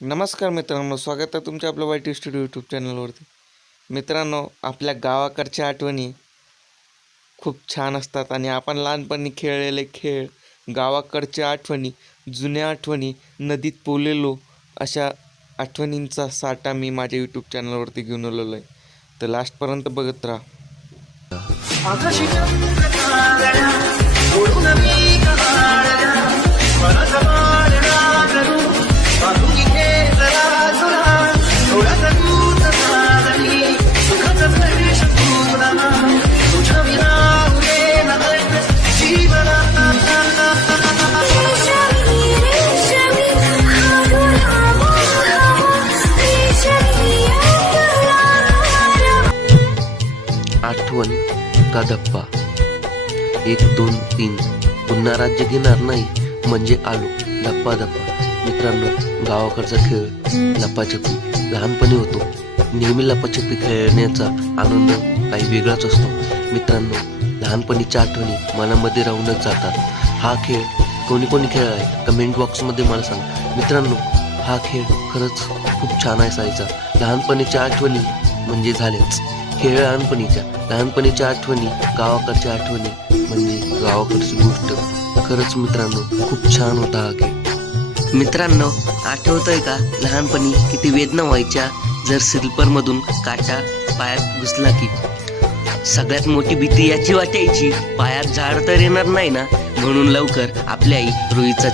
नमस्कार मित्रांनो स्वागत आहे तुमच्या आपल्या वाईट स्टुडिओ यूट्यूब चॅनलवरती. मित्रांनो आपल्या गावाकडच्या आठवणी खूप छान असतात आणि आपण लहानपणी खेळलेले खेळ गावाकडच्या आठवणी जुन्या आठवणी नदीत पोलेलो अशा आठवणींचा साठा मी माझ्या यूट्यूब चॅनलवरती घेऊन आलेलो आहे. तर लास्टपर्यंत बघत राहा. आठवण का धप्पा? एक दोन तीन. पुन्हा राज्य घेणार नाही म्हणजे आलो. धप्पा धप्पा. मित्रांनो गावाकडचा खेळ लपाछपी. लहानपणी होतो. नेहमी लपाछपी खेळण्याचा आनंद काही वेगळाच असतो. मित्रांनो लहानपणीच्या आठवणी मनामध्ये राहूनच जातात. हा खेळ कोणी कोणी खेळ आहे? कमेंट बॉक्समध्ये मला सांगा. मित्रांनो हा खेळ खरंच खूप छान असायचा. लहानपणीच्या आठवणी म्हणजे झाल्याच खेळ लहानपणीच्या लहानपणीच्या आठवणी गावाकडच्या आठवणी म्हणजे गावाकडची गोष्ट. खरंच मित्रांनो खूप छान होता हा खेळ. मित्रांनो आठवतंय का? लहानपणी किती वेदना व्हायच्या जर स्लिपरमधून काटा पायात घुसला की. सगळ्यात मोठी भीती याची वाटायची पायात झाड तर येणार नाही ना? म्हणून लवकर आपली आई रुईचा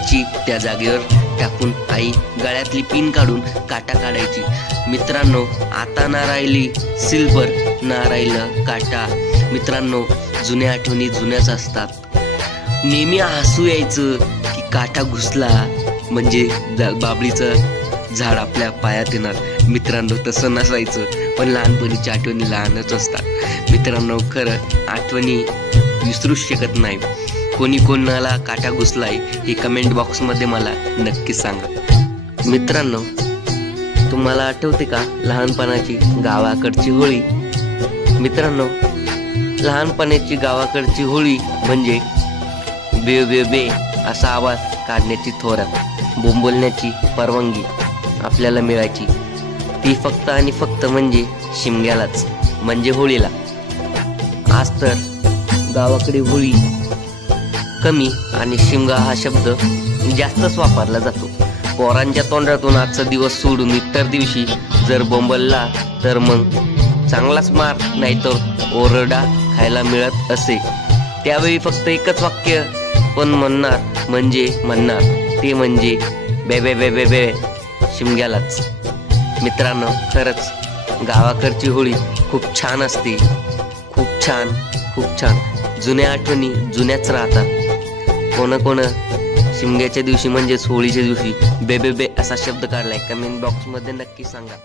त्या जागेवर टाकून आई गळ्यातली पिन काढून काटा काढायची. मित्रांनो आता ना राहिली सिल्वर ना राहिलं काटा. मित्रांनो जुन्या आठवणी जुन्याच असतात. नेहमी हसू यायचं की काटा घुसला म्हणजे जा- बाबळीचं झाड आपल्या पायात येणार. मित्रांनो तसं नसायचं पण लहानपणीच्या आठवणी लहानच असतात. मित्रांनो खरं आठवणी विसरूच शकत नाही. कोणी कोणाला काटा घुसलाय हे कमेंट बॉक्समध्ये मला नक्की सांगा. मित्रांनो तुम्हाला आठवते का लहानपणाची गावाकडची होळी? मित्रांनो लहानपणाची गावाकडची होळी म्हणजे बे बे बे असा आवाज काढण्याची थोरात बोंबोलण्याची परवानगी आपल्याला मिळायची. ती फक्त आणि फक्त म्हणजे शिमग्यालाच म्हणजे होळीला. आज तर गावाकडे होळी कमी आणि शिमगा हा शब्द जास्तच वापरला जातो. पोरांच्या तोंडातून आजचा दिवस सोडून इतर दिवशी जर बोंबलला तर मग चांगलाच मार नाहीतर ओरडा खायला मिळत असे. त्यावेळी फक्त एकच वाक्य पण म्हणणार म्हणजे म्हणणार. ते म्हणजे बे बे बे बे बे शिमग्यालाच. मित्रांनो खरंच गावाकडची होळी खूप छान असते. खूप छान खूप छान. जुन्या आठवणी जुन्याच राहतात. कोण कोण? शिमग्याच्या दिवशी म्हणजेच होळीच्या दिवशी बे बे बे असा शब्द काढलाय. कमेंट बॉक्समध्ये नक्की सांगा.